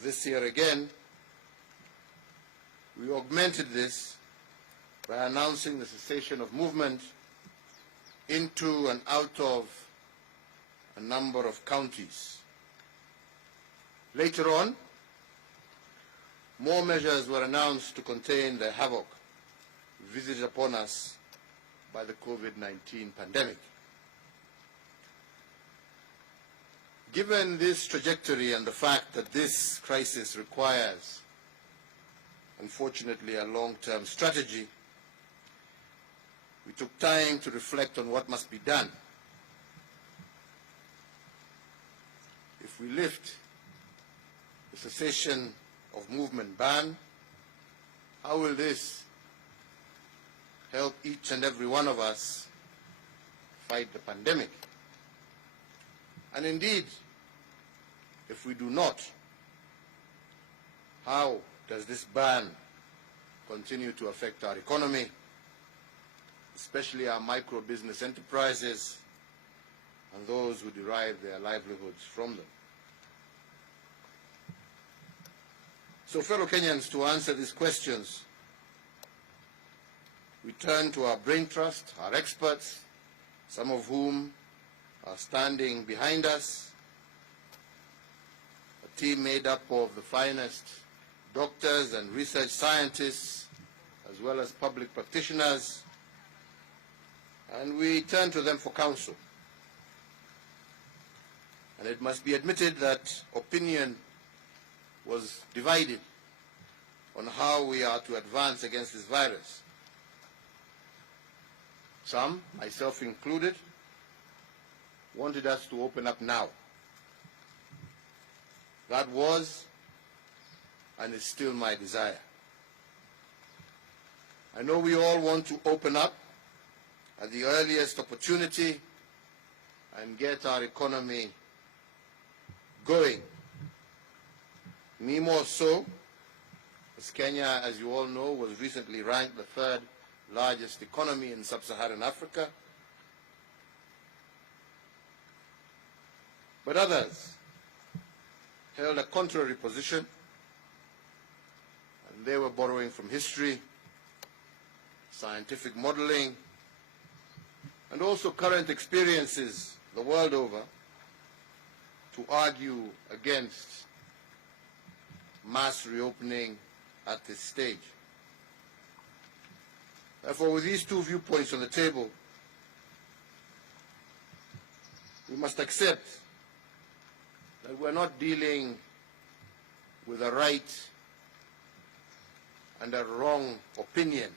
of this year again, we augmented this by announcing the cessation of movement into and out of a number of counties. Later on, more measures were announced to contain the havoc visited upon us by the COVID-19 pandemic. Given this trajectory and the fact that this crisis requires, unfortunately, a long-term strategy, we took time to reflect on what must be done. If we lift the cessation of movement ban, how will this help each and every one of us fight the pandemic? And indeed, if we do not, how does this ban continue to affect our economy, especially our micro-business enterprises and those who derive their livelihoods from them? So, fellow Kenyans, to answer these questions, we turn to our brain trust, our experts, some of whom are standing behind us, a team made up of the finest doctors and research scientists, as well as public practitioners, and we turn to them for counsel. And it must be admitted that opinion was divided on how we are to advance against this virus. Some, myself included, wanted us to open up now. That was and is still my desire. I know we all want to open up at the earliest opportunity and get our economy going. Me more so, as Kenya, as you all know, was recently ranked the third largest economy in sub-Saharan Africa. But others held a contrary position, and they were borrowing from history, scientific modeling, and also current experiences the world over to argue against mass reopening at this stage. Therefore, with these two viewpoints on the table, we must accept that we're not dealing with a right and a wrong opinion.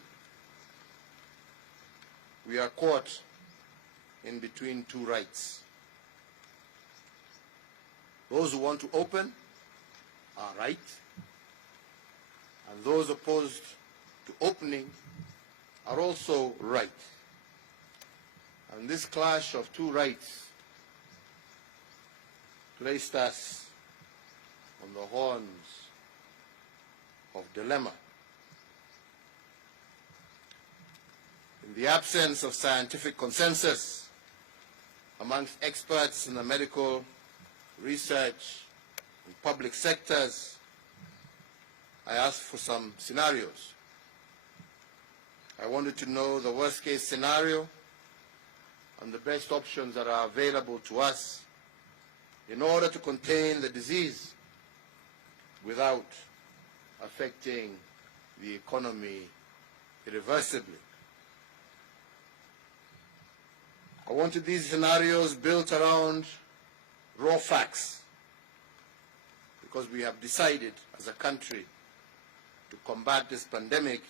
We are caught in between two rights. Those who want to open are right, and those opposed to opening are also right. And this clash of two rights placed us on the horns of dilemma. In the absence of scientific consensus amongst experts in the medical, research, and public sectors, I asked for some scenarios. I wanted to know the worst-case scenario and the best options that are available to us in order to contain the disease without affecting the economy irreversibly. I wanted these scenarios built around raw facts, because we have decided as a country to combat this pandemic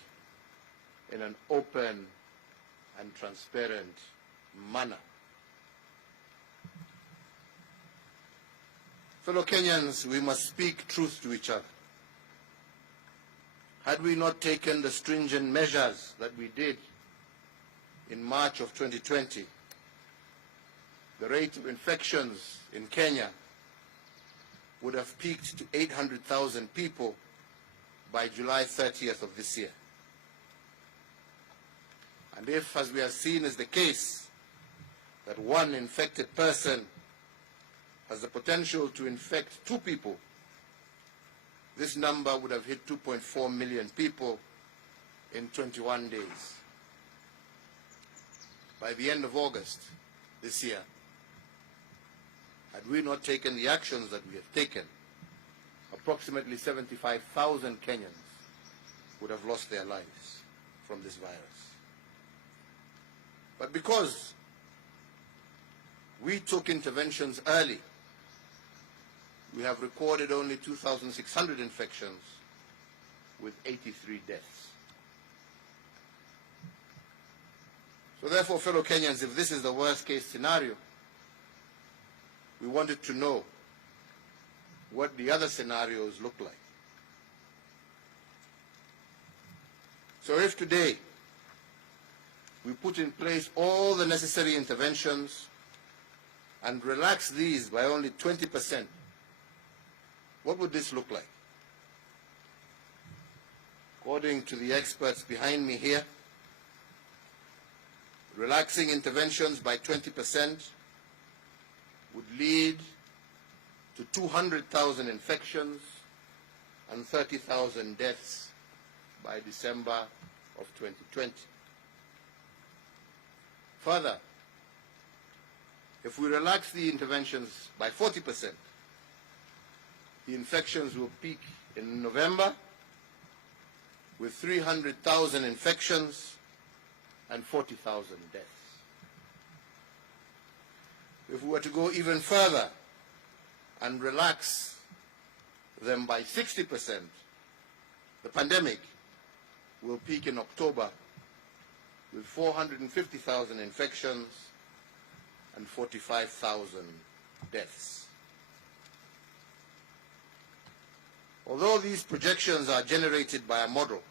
in an open and transparent manner. Fellow Kenyans, we must speak truth to each other. Had we not taken the stringent measures that we did in March of 2020, the rate of infections in Kenya would have peaked to 800,000 people by July 30th of this year. And if, as we have seen is the case, that one infected person has the potential to infect two people, this number would have hit 2.4 million people in 21 days. By the end of August this year, had we not taken the actions that we have taken, approximately 75,000 Kenyans would have lost their lives from this virus. But because we took interventions early, we have recorded only 2,600 infections with 83 deaths. So therefore, fellow Kenyans, if this is the worst case scenario, we wanted to know what the other scenarios look like. So if today we put in place all the necessary interventions and relax these by only 20%, what would this look like? According to the experts behind me here, relaxing interventions by 20% would lead to 200,000 infections and 30,000 deaths by December of 2020. Further, if we relax the interventions by 40%, the infections will peak in November with 300,000 infections and 40,000 deaths. If we were to go even further and relax them by 60%, the pandemic will peak in October with 450,000 infections and 45,000 deaths. Although these projections are generated by a model,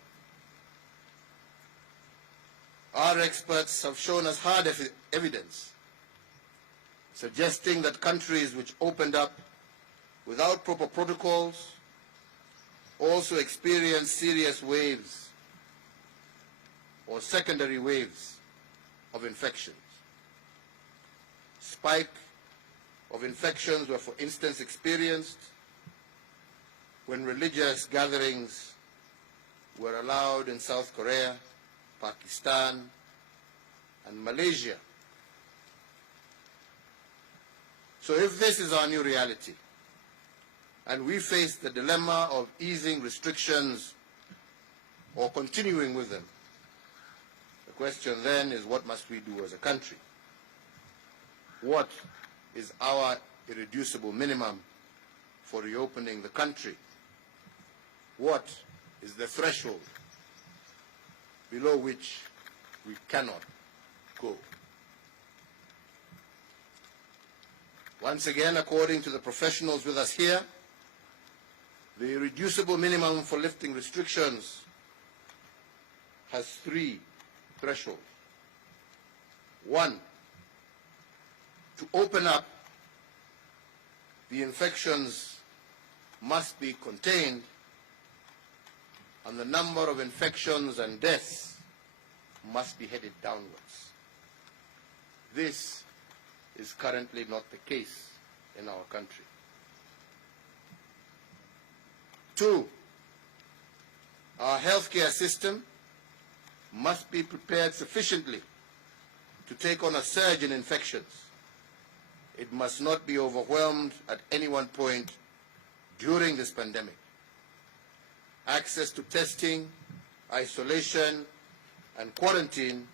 our experts have shown us hard evidence suggesting that countries which opened up without proper protocols also experienced serious waves or secondary waves of infections. Spike of infections were, for instance, experienced when religious gatherings were allowed in South Korea, Pakistan, and Malaysia. So if this is our new reality, and we face the dilemma of easing restrictions or continuing with them, the question then is, what must we do as a country? What is our irreducible minimum for reopening the country? What is the threshold below which we cannot go? Once again, according to the professionals with us here, the irreducible minimum for lifting restrictions has three thresholds. One, to open up, the infections must be contained and the number of infections and deaths must be headed downwards. This is currently not the case in our country. Two, our healthcare system must be prepared sufficiently to take on a surge in infections. It must not be overwhelmed at any one point during this pandemic. Access to testing, isolation, and quarantine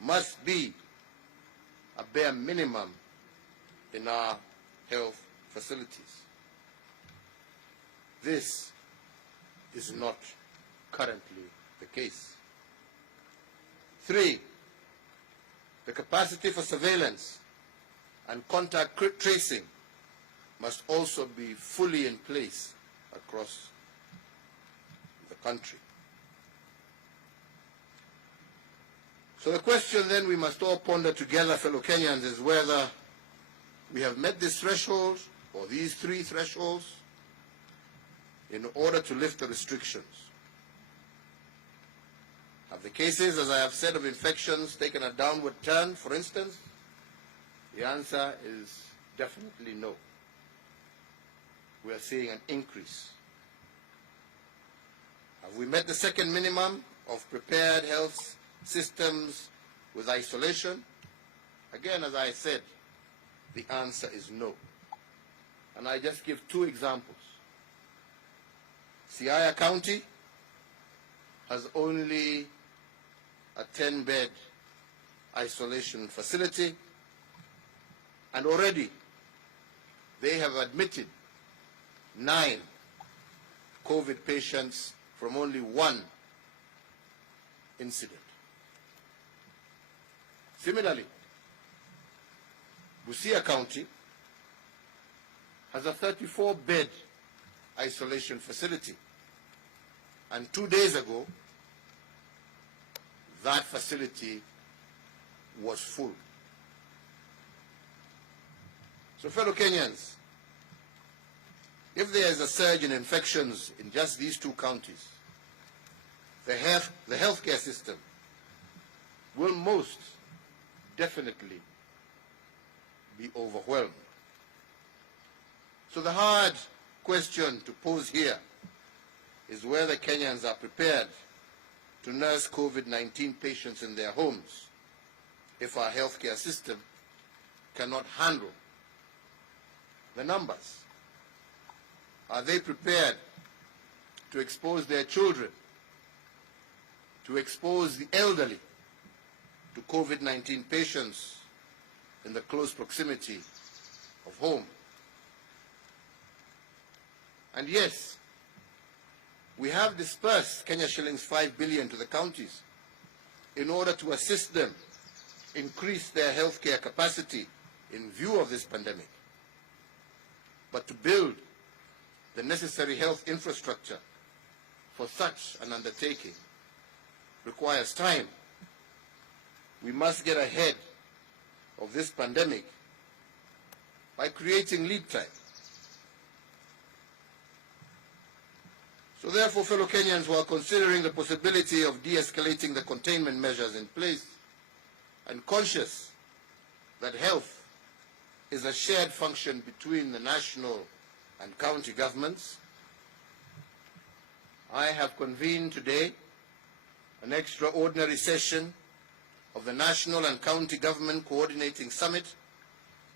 must be a bare minimum in our health facilities. This is not currently the case. Three, the capacity for surveillance and contact tracing must also be fully in place across the country. So the question then we must all ponder together, fellow Kenyans, is whether we have met this threshold or these three thresholds in order to lift the restrictions. Have the cases, as I have said, of infections taken a downward turn, for instance? The answer is definitely no. We are seeing an increase Have we met the second minimum of prepared health systems with isolation? Again, as I said, the answer is no. And I just give two examples. Siaya County has only a 10-bed isolation facility, and already they have admitted 9 COVID patients from only one incident. Similarly, Busia County has a 34-bed isolation facility, and 2 days ago that facility was full. So fellow Kenyans, if there is a surge in infections in just these 2 counties, the healthcare system will most definitely be overwhelmed. So the hard question to pose here is whether Kenyans are prepared to nurse COVID-19 patients in their homes if our healthcare system cannot handle the numbers. Are they prepared to expose their children, to expose the elderly to COVID-19 patients in the close proximity of home? And yes, we have dispersed Kenya shillings 5 billion to the counties in order to assist them increase their healthcare capacity in view of this pandemic. But to build the necessary health infrastructure for such an undertaking requires time. We must get ahead of this pandemic by creating lead time. So therefore, fellow Kenyans who are considering the possibility of de-escalating the containment measures in place and conscious that health is a shared function between the national and county governments, I have convened today an extraordinary session of the National and County Government Coordinating Summit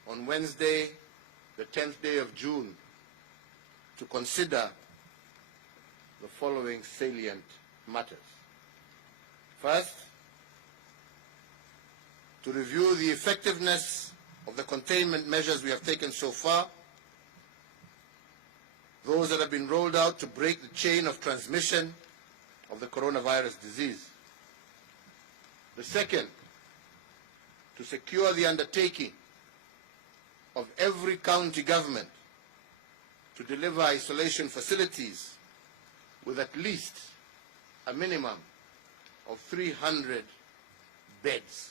on Wednesday, the 10th day of June, to consider the following salient matters. First, to review the effectiveness of the containment measures we have taken so far, those that have been rolled out to break the chain of transmission of the coronavirus disease. The second, to secure the undertaking of every county government to deliver isolation facilities with at least a minimum of 300 beds.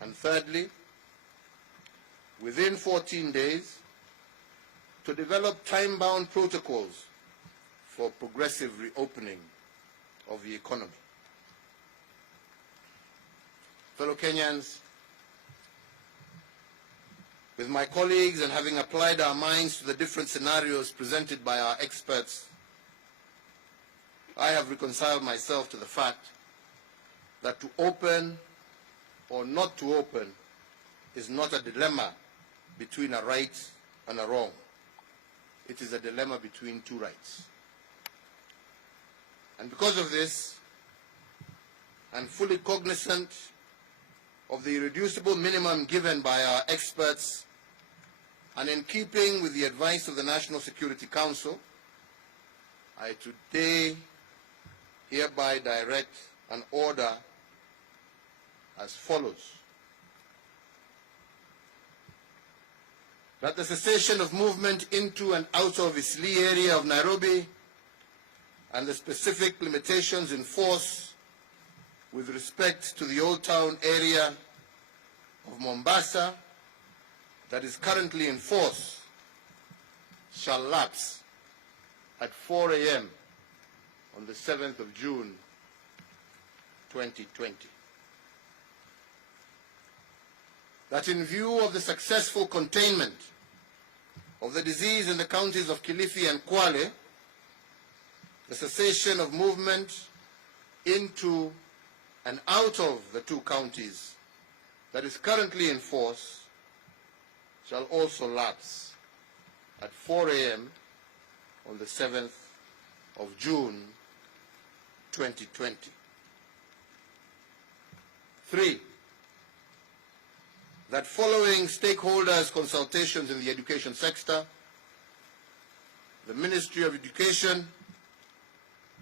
And thirdly, within 14 days, to develop time-bound protocols for progressive reopening of the economy. Fellow Kenyans, with my colleagues and having applied our minds to the different scenarios presented by our experts, I have reconciled myself to the fact that to open or not to open is not a dilemma between a right and a wrong. It is a dilemma between 2 rights. And because of this, and fully cognizant of the irreducible minimum given by our experts, and in keeping with the advice of the National Security Council, I today hereby direct an order as follows. That the cessation of movement into and out of Isli area of Nairobi and the specific limitations in force with respect to the Old Town area of Mombasa that is currently in force shall lapse at 4 a.m. on the 7th of June 2020. That in view of the successful containment of the disease in the counties of Kilifi and Kwale, the cessation of movement into and out of the two counties that is currently in force shall also lapse at 4 a.m. on the 7th of June 2020. 3, that following stakeholders' consultations in the education sector, the Ministry of Education,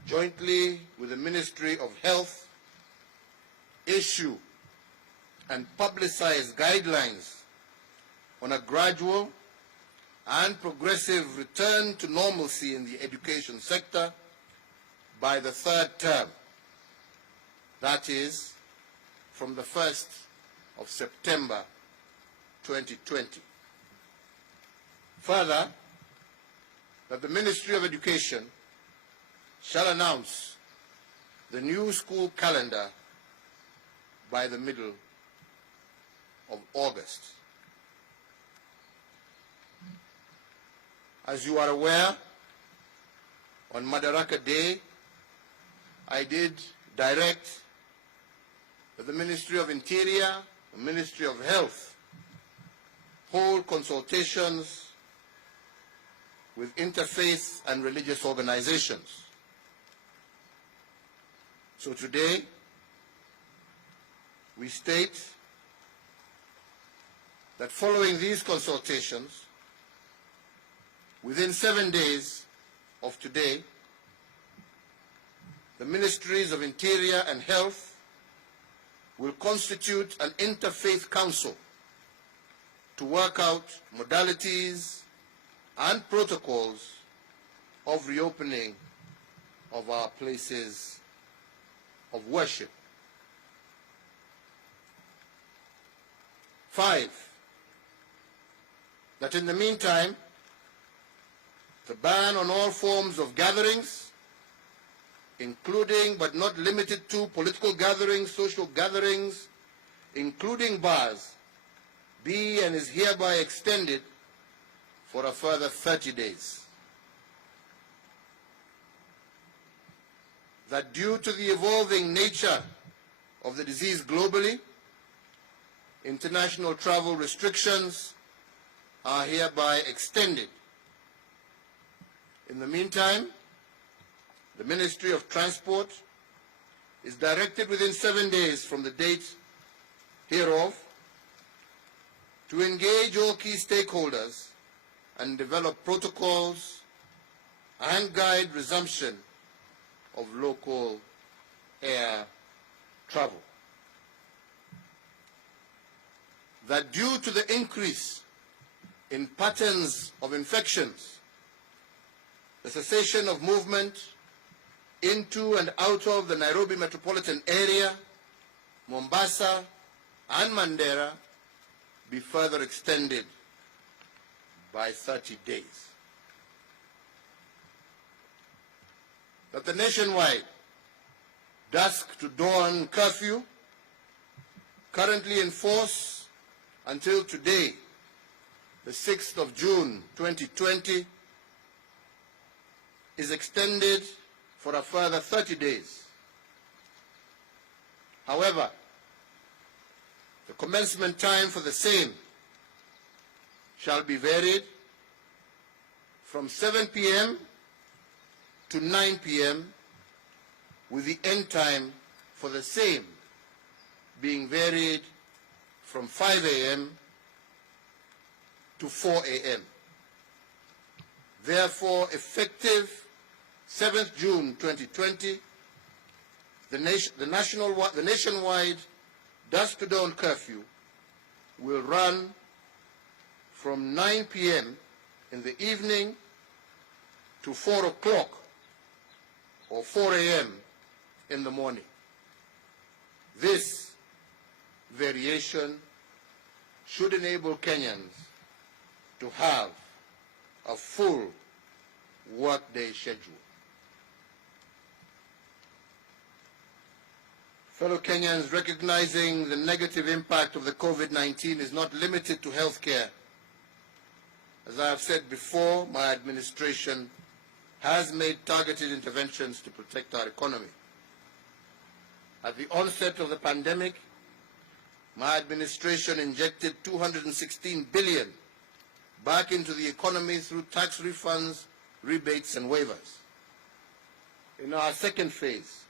jointly with the Ministry of Health, issue and publicize guidelines on a gradual and progressive return to normalcy in the education sector by the third term, that is, from the 1st of September 2020. Further, that the Ministry of Education shall announce the new school calendar by the middle of August. As you are aware, on Madaraka Day, I did direct that the Ministry of Interior, the Ministry of Health, hold consultations with interfaith and religious organizations. So today, we state that following these consultations, within 7 days of today, the Ministries of Interior and Health will constitute an interfaith council to work out modalities and protocols of reopening of our places of worship. 5, that in the meantime, the ban on all forms of gatherings, including but not limited to political gatherings, social gatherings, including bars, be and is hereby extended for a further 30 days. That due to the evolving nature of the disease globally, international travel restrictions are hereby extended. In the meantime, the Ministry of Transport is directed within 7 days from the date hereof to engage all key stakeholders and develop protocols and guide resumption of local air travel. That due to the increase in patterns of infections, the cessation of movement into and out of the Nairobi metropolitan area, Mombasa, and Mandera be further extended by 30 days. That the nationwide dusk to dawn curfew, currently in force until today, the 6th of June 2020, is extended for a further 30 days. However, the commencement time for the same shall be varied from 7 p.m. to 9 p.m., with the end time for the same being varied from 5 a.m. to 4 a.m. Therefore, effective 7th June 2020, the nationwide dusk to dawn curfew will run from 9 p.m. in the evening to 4 o'clock or 4 a.m. in the morning. This variation should enable Kenyans to have a full workday schedule. Fellow Kenyans, recognizing the negative impact of the COVID-19 is not limited to healthcare. As I have said before, my administration has made targeted interventions to protect our economy. At the onset of the pandemic, my administration injected $216 billion back into the economy through tax refunds, rebates, and waivers. In our second phase,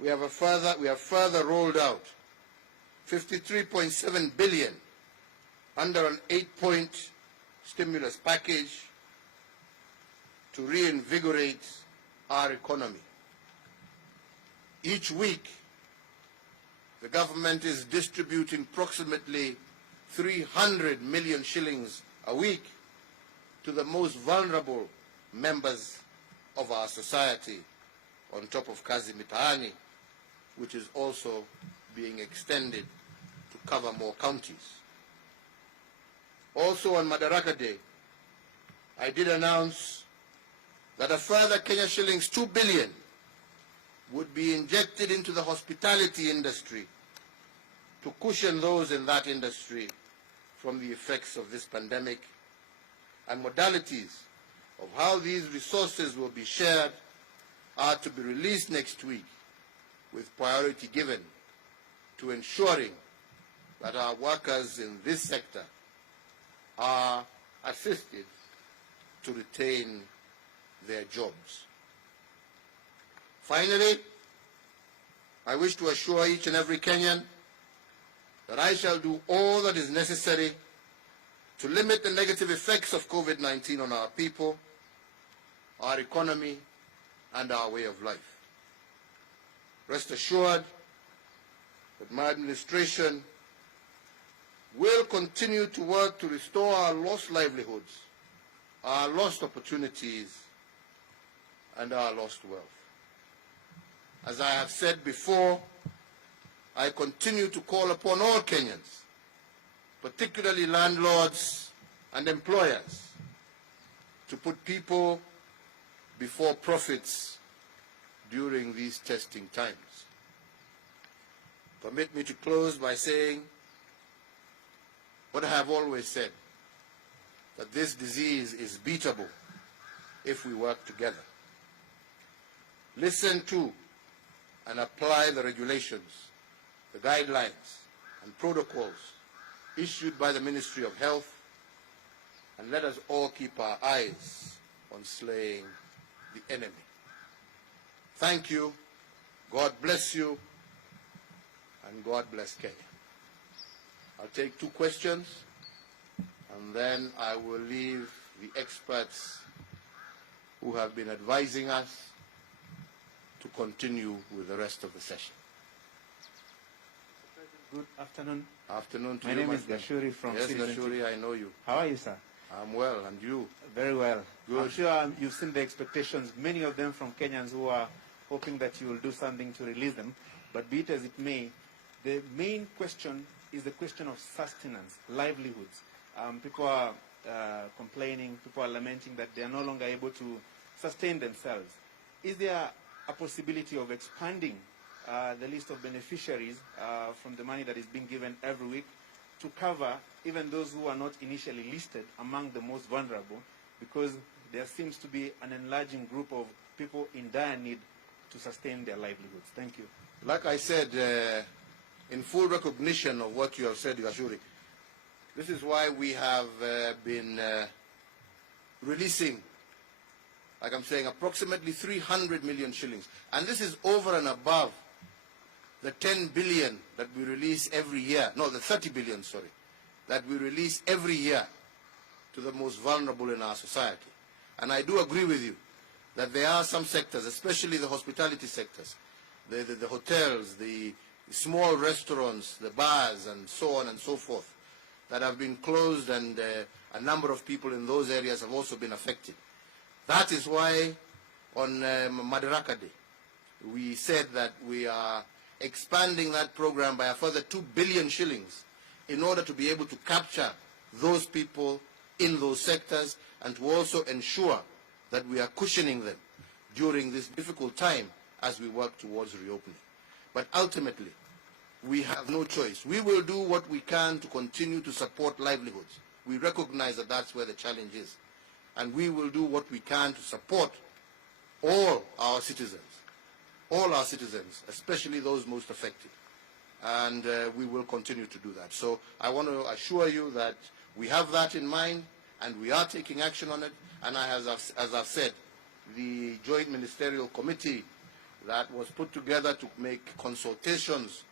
we have further rolled out $53.7 billion under an 8-point stimulus package to reinvigorate our economy. Each week, the government is distributing approximately 300 million shillings a week to the most vulnerable members of our society, on top of Kazi Mitaani, which is also being extended to cover more counties. Also on Madaraka Day, I did announce that a further Kenya shillings 2 billion would be injected into the hospitality industry to cushion those in that industry from the effects of this pandemic, and modalities of how these resources will be shared are to be released next week, with priority given to ensuring that our workers in this sector are assisted to retain their jobs. Finally, I wish to assure each and every Kenyan that I shall do all that is necessary to limit the negative effects of COVID-19 on our people, our economy, and our way of life. Rest assured that my administration will continue to work to restore our lost livelihoods, our lost opportunities, and our lost wealth. As I have said before, I continue to call upon all Kenyans, particularly landlords and employers, to put people before profits during these testing times. Permit me to close by saying what I have always said, that this disease is beatable if we work together. Listen to and apply the regulations, the guidelines and protocols issued by the Ministry of Health, and let us all keep our eyes on slaying the enemy. Thank you, God bless you, and God bless Kenya. I'll take 2 questions, and then I will leave the experts who have been advising us to continue with the rest of the session. Good afternoon. Afternoon to my you. My name is Gashuri from Yes, Gashuri, I know you. How are you, sir? I'm well, and you? Very well. Good. I'm sure you've seen the expectations, many of them from Kenyans who are hoping that you will do something to release them. But be it as it may, the main question is the question of sustenance, livelihoods. People are complaining, people are lamenting that they are no longer able to sustain themselves. Is there a possibility of expanding the list of beneficiaries from the money that is being given every week to cover even those who are not initially listed among the most vulnerable, because there seems to be an enlarging group of people in dire need to sustain their livelihoods? Thank you. Like I said, in full recognition of what you have said, Gashuri, this is why we have been releasing, like I'm saying, approximately 300 million shillings. And this is over and above the 10 billion that we release every year, no, the 30 billion, sorry, that we release every year to the most vulnerable in our society. And I do agree with you that there are some sectors, especially the hospitality sectors, the hotels, the small restaurants, the bars, and so on and so forth, that have been closed, and a number of people in those areas have also been affected. That is why on Madaraka Day, we said that we are expanding that program by a further 2 billion shillings in order to be able to capture those people in those sectors, and to also ensure that we are cushioning them during this difficult time as we work towards reopening. But ultimately, we have no choice. We will do what we can to continue to support livelihoods. We recognize that that's where the challenge is. And we will do what we can to support all our citizens, especially those most affected. And we will continue to do that. So I want to assure you that we have that in mind, and we are taking action on it. And as I've said, the Joint Ministerial Committee that was put together to make consultations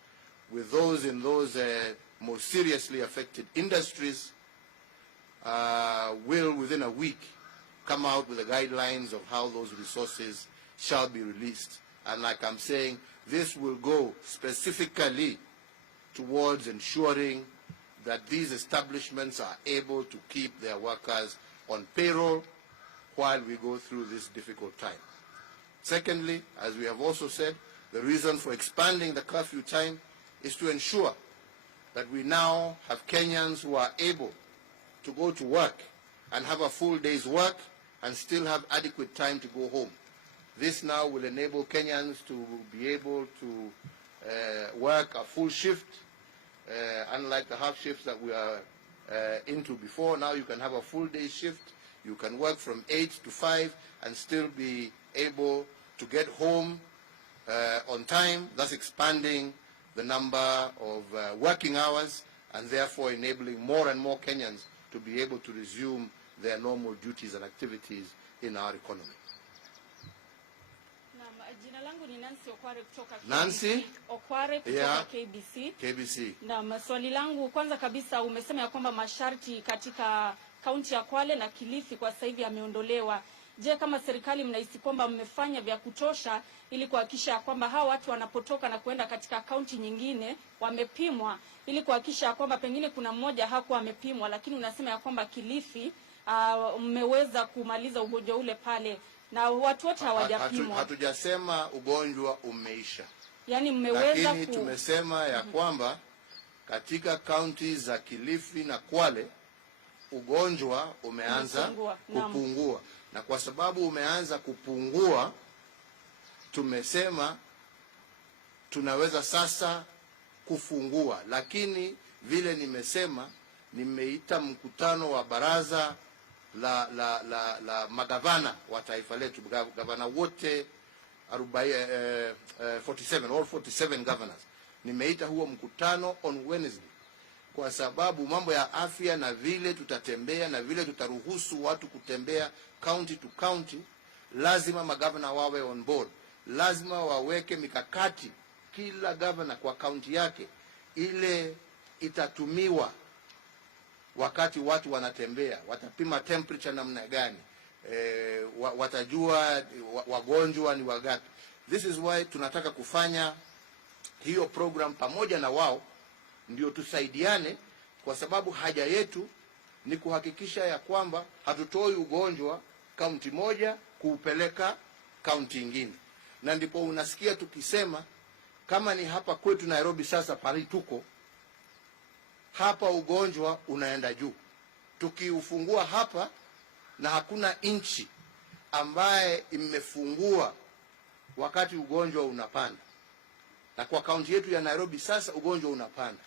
with those in those most seriously affected industries will, within a week, come out with the guidelines of how those resources shall be released. And like I'm saying, this will go specifically towards ensuring that these establishments are able to keep their workers on payroll while we go through this difficult time. Secondly, as we have also said, the reason for expanding the curfew time is to ensure that we now have Kenyans who are able to go to work and have a full day's work and still have adequate time to go home. This now will enable Kenyans to be able to work a full shift, unlike the half shifts that we are into before. Now you can have a full day shift. You can work from 8 to 5 and still be able to get home on time, thus expanding the number of working hours and therefore enabling more and more Kenyans to be able to resume their normal duties and activities in our economy. Jina langu ni Nancy Okware kutoka Nancy Okware kutoka KBC. Na maswali langu, kwanza kabisa umesema ya kwamba masharti katika kaunti ya Kwale na Kilifi kwa sasa hivi yameondolewa. Je, kama serikali mnahisi kwamba mmefanya vya kutosha ili kuhakikisha kwamba hawa watu wanapotoka na kuenda katika kaunti nyingine wamepimwa, ili kuhakikisha kwamba pengine kuna mmoja hakuwa amepimwa, lakini unasema ya kwamba Kilifi mmeweza kumaliza ugonjwa ule pale na watu wote hawajapimwa? Hatujasema ugonjwa umeisha. Yaani mmeweza, lakini tumesema ya kwamba katika kaunti za Kilifi na Kwale ugonjwa umeanza kupungua. Na kwa sababu umeanza kupungua, tumesema tunaweza sasa kufungua. Lakini vile nimesema, nimeita mkutano wa baraza la magavana wa taifa letu, gavana wote 47, all 47 governors. Nimeita huo mkutano on Wednesday kwa sababu mambo ya afya na vile tutatembea na vile tutaruhusu watu kutembea county to county, lazima magavana wawe on board. Lazima waweke mikakati, kila governor kwa county yake, ile itatumiwa wakati watu wanatembea. Watapima temperature namna gani, watajua wagonjwa ni wagapi. This is why tunataka kufanya hiyo program pamoja na wao, ndio tusaidiane, kwa sababu haja yetu ni kuhakikisha ya kwamba hatutoi ugonjwa kaunti moja kuupeleka kaunti nyingine. Na ndipo unasikia tukisema kama ni hapa kwetu Nairobi, sasa pale tuko hapa ugonjwa unaenda juu. Tukiufungua hapa, na hakuna nchi ambaye imefungua wakati ugonjwa unapanda. Na kwa kaunti yetu ya Nairobi sasa ugonjwa unapanda.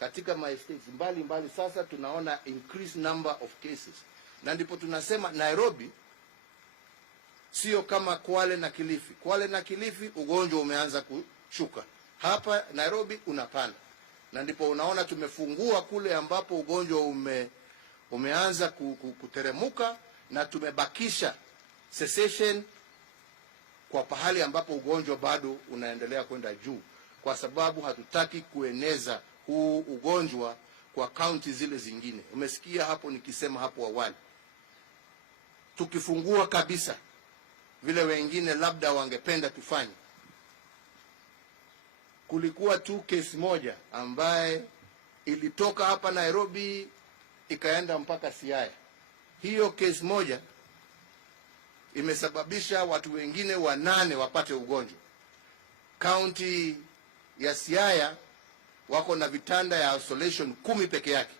Katika my states mbali sasa tunaona increased number of cases. Na ndipo tunasema Nairobi sio kama Kwale na Kilifi. Kwale na Kilifi ugonjwa umeanza kushuka. Hapa Nairobi unapanda. Na ndipo unaona tumefungua kule ambapo ugonjwa umeanza kuteremuka, na tumebakisha cessation kwa pahali ambapo ugonjwa bado unaendelea kwenda juu, kwa sababu hatutaki kueneza huu ugonjwa kwa kaunti zile zingine. Umesikia hapo nikisema hapo awali, tukifungua kabisa vile wengine labda wangependa tufanye. Kulikuwa tu kesi moja ambaye ilitoka hapa Nairobi ikaenda mpaka Siaya. Hiyo kesi moja imesababisha watu wengine 8 wapate ugonjwa. County ya Siaya wako na vitanda ya isolation 10 peke yake.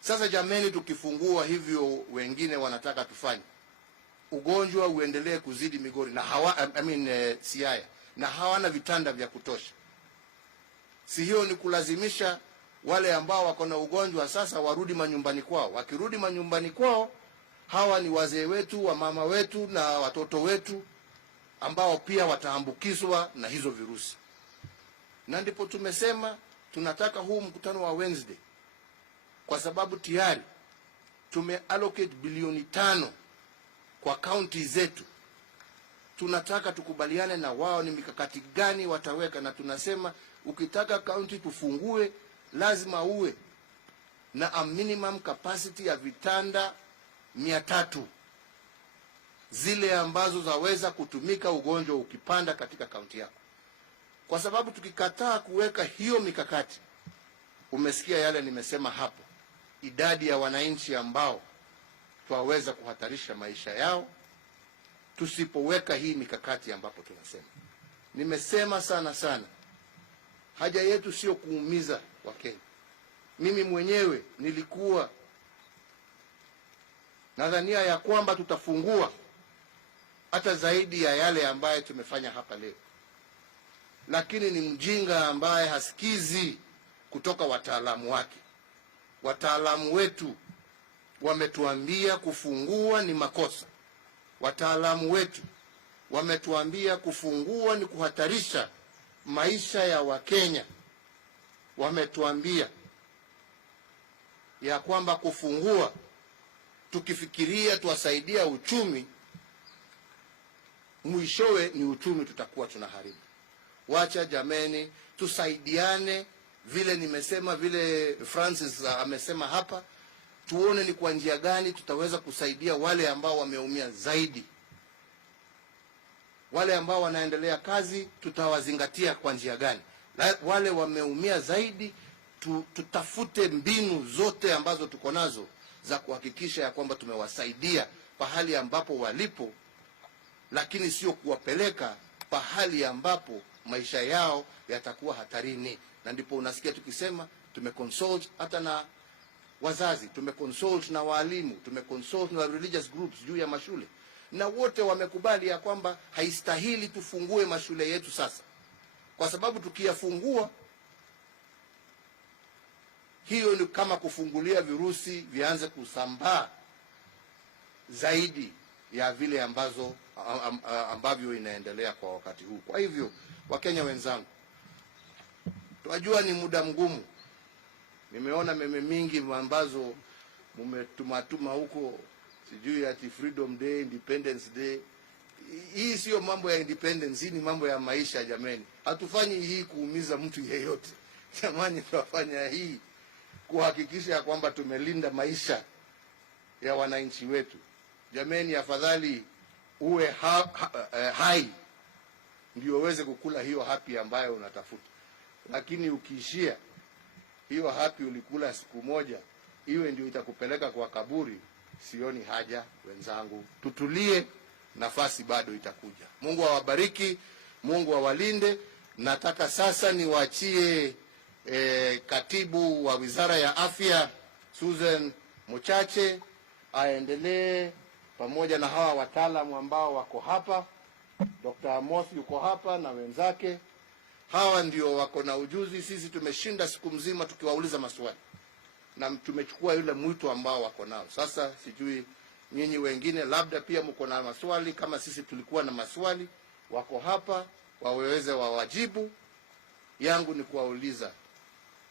Sasa jameni, tukifungua hivyo wengine wanataka tufanye, ugonjwa uendelee kuzidi Migori na Siaya, na hawana vitanda vya kutosha. Si hiyo ni kulazimisha wale ambao wako na ugonjwa sasa warudi manyumbani kwao. Wakirudi manyumbani kwao Hawa ni wazee wetu, wamama wetu na watoto wetu ambao pia wataambukizwa na hizo virusi. Na ndipo tumesema tunataka huu mkutano wa Wednesday, kwa sababu tayari tumeallocate bilioni 5 kwa kaunti zetu. Tunataka tukubaliane na wao ni mikakati gani wataweka, na tunasema ukitaka kaunti tufungue lazima uwe na a minimum capacity ya vitanda 300 zile ambazo zaweza kutumika ugonjwa ukipanda katika kaunti yako. Kwa sababu tukikataa kuweka hiyo mikakati, umesikia yale nimesema hapo, idadi ya wananchi ambao twaweza kuhatarisha maisha yao tusipoweka hii mikakati ambapo tunasema. Nimesema sana, haja yetu sio kuumiza Wakenya. Mimi mwenyewe nilikuwa nadhania ya kwamba tutafungua hata zaidi ya yale ambaye tumefanya hapa leo, lakini ni mjinga ambaye hasikizi kutoka wataalamu wake. Wataalamu wetu wametuambia kufungua ni makosa. Wataalamu wetu wametuambia kufungua ni kuhatarisha maisha ya Wakenya. Wametuambia ya kwamba kufungua tukifikiria tuwasaidia uchumi, mwishowe ni uchumi tutakuwa tunaharibu. Wacha jameni, tusaidiane vile nimesema, vile Francis amesema hapa, tuone ni kwa njia gani tutaweza kusaidia wale ambao wameumia zaidi. Wale ambao wanaendelea kazi tutawazingatia kwa njia gani? Wale wameumia zaidi tutafute mbinu zote ambazo tuko nazo za kuhakikisha ya kwamba tumewasaidia pahali ambapo walipo, lakini sio kuwapeleka pahali ambapo maisha yao yatakuwa hatarini. Na ndipo unasikia tukisema tumeconsult hata na wazazi, tumeconsult na walimu, tumeconsult na religious groups juu ya mashule, na wote wamekubali ya kwamba haistahili tufungue mashule yetu sasa, kwa sababu tukiyafungua hiyo ni kama kufungulia virusi vianze kusambaa zaidi ya vile ambavyo inaendelea kwa wakati huu. Kwa hivyo, Wakenya wenzangu, tunajua ni muda mgumu. Nimeona meme mingi ambazo mmetumatuma huko, sijui ati Freedom Day, Independence Day. Hii sio mambo ya independence, hii ni mambo ya maisha jameni. Hatufanyi hii kuumiza mtu yeyote. Jamani, tunafanya hii kuhakikisha ya kwamba tumelinda maisha ya wananchi wetu. Jameni, afadhali uwe hai ndio uweze kukula hiyo happy ambayo unatafuta. Lakini ukiishia hiyo happy ulikula siku moja, iwe ndio itakupeleka kwa kaburi, sioni haja. Wenzangu, tutulie, nafasi bado itakuja. Mungu awabariki, Mungu awalinde. Nataka sasa niwaachie katibu wa Wizara ya Afya Susan Muchache aendelee pamoja na hawa wataalamu ambao wako hapa. Dr. Amos yuko hapa na wenzake. Hawa ndio wako na ujuzi. Sisi tumeshinda siku mzima tukiwauliza maswali na tumechukua yule mwito ambao wako nao. Sasa sijui nyinyi wengine labda pia mko na maswali kama sisi tulikuwa na maswali. Wako hapa waweze wawajibu. Yangu ni kuwauliza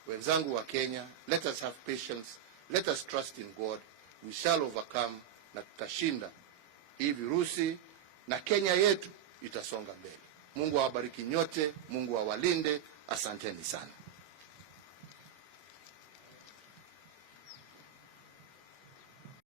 wenzangu wa Kenya, let us have patience, let us trust in God, we shall overcome, na tutashinda hii virusi na Kenya yetu itasonga mbele. Mungu awabariki nyote, Mungu awalinde. Asanteni sana.